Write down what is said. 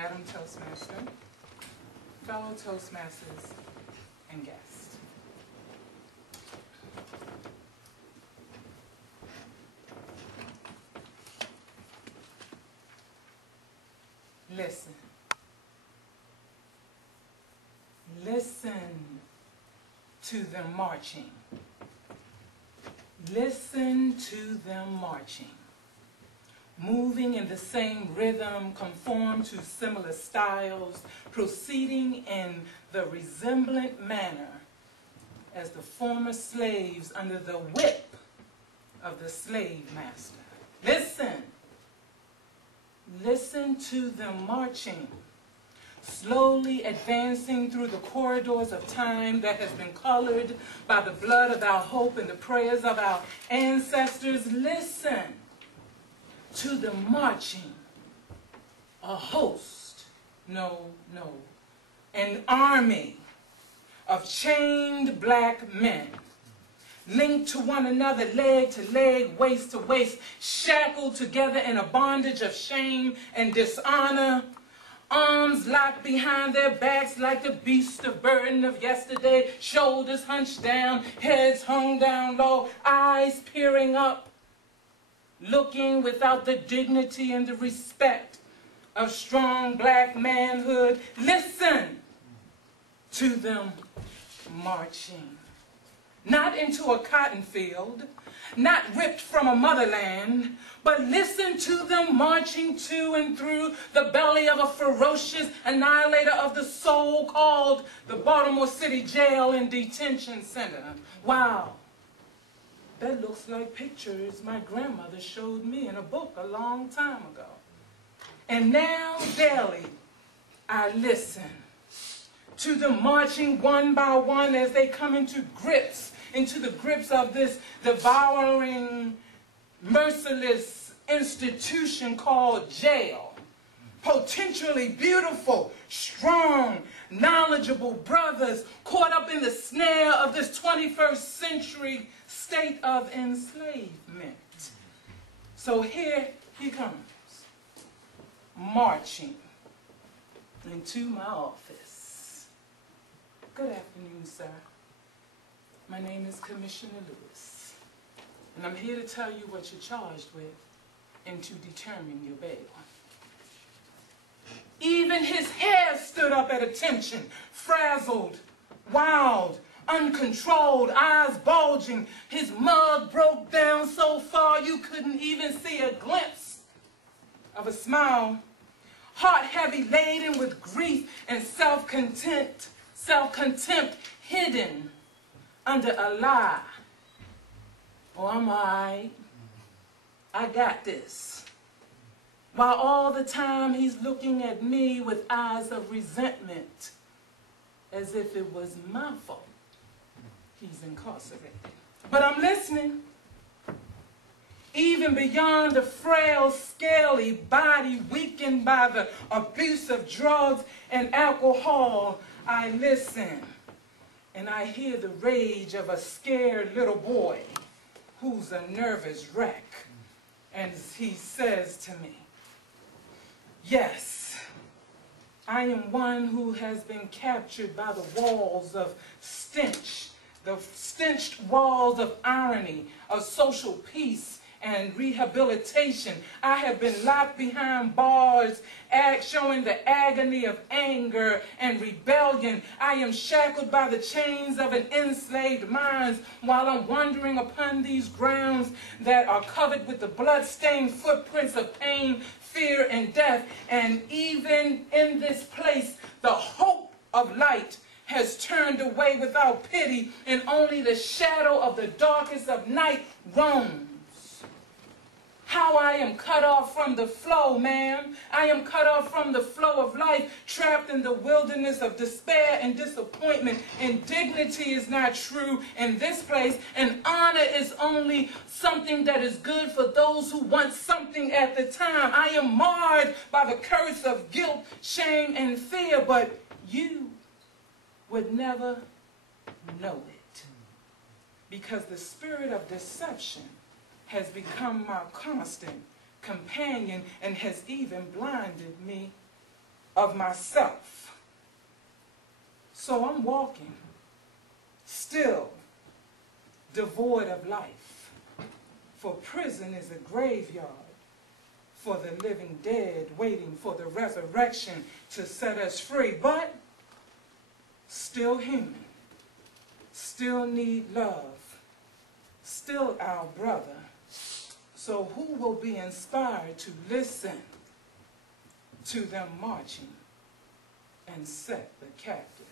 Madam Toastmaster, fellow Toastmasters, and guests. Listen. Listen to them marching. Listen to them marching. Moving in the same rhythm, conform to similar styles, proceeding in the resemblant manner as the former slaves under the whip of the slave master. Listen. Listen to them marching, slowly advancing through the corridors of time that has been colored by the blood of our hope and the prayers of our ancestors. Listen to them marching, a host, an army of chained black men, linked to one another, leg to leg, waist to waist, shackled together in a bondage of shame and dishonor, arms locked behind their backs like the beast of burden of yesterday, shoulders hunched down, heads hung down low, eyes peering up, looking without the dignity and the respect of strong black manhood. Listen to them marching. Not into a cotton field, not ripped from a motherland, but listen to them marching to and through the belly of a ferocious annihilator of the soul called the Baltimore City Jail and Detention Center. Wow, that looks like pictures my grandmother showed me in a book a long time ago. And now, daily, I listen to them marching one by one as they come into the grips of this devouring, merciless institution called jail. Potentially beautiful, strong, knowledgeable brothers caught up in the snare of this 21st century state of enslavement. So here he comes, marching into my office. Good afternoon, sir. My name is Commissioner Lewis, and I'm here to tell you what you're charged with and to determine your bail. Even his hair stood up at attention, frazzled, wild, uncontrolled, eyes bulging. His mug broke down so far you couldn't even see a glimpse of a smile. Heart heavy, laden with grief and self-contempt hidden under a lie. Oh, I'm all right. I got this. While all the time he's looking at me with eyes of resentment, as if it was my fault he's incarcerated. But I'm listening. Even beyond the frail, scaly body weakened by the abuse of drugs and alcohol, I listen. And I hear the rage of a scared little boy who's a nervous wreck. And he says to me, yes, I am one who has been captured by the walls of stench, the stenched walls of irony, of social peace and rehabilitation. I have been locked behind bars, showing the agony of anger and rebellion. I am shackled by the chains of an enslaved mind while I'm wandering upon these grounds that are covered with the blood-stained footprints of pain, fear, and death. And even in this place, the hope of light has turned away without pity, and only the shadow of the darkest of night roams. How I am cut off from the flow, ma'am. I am cut off from the flow of life, trapped in the wilderness of despair and disappointment. And dignity is not true in this place, and honor is only something that is good for those who want something at the time. I am marred by the curse of guilt, shame, and fear, but you would never know it, because the spirit of deception has become my constant companion and has even blinded me of myself. So I'm walking, still devoid of life. For prison is a graveyard for the living dead, waiting for the resurrection to set us free. But still human, still need love, still our brother. So who will be inspired to listen to them marching and set the captive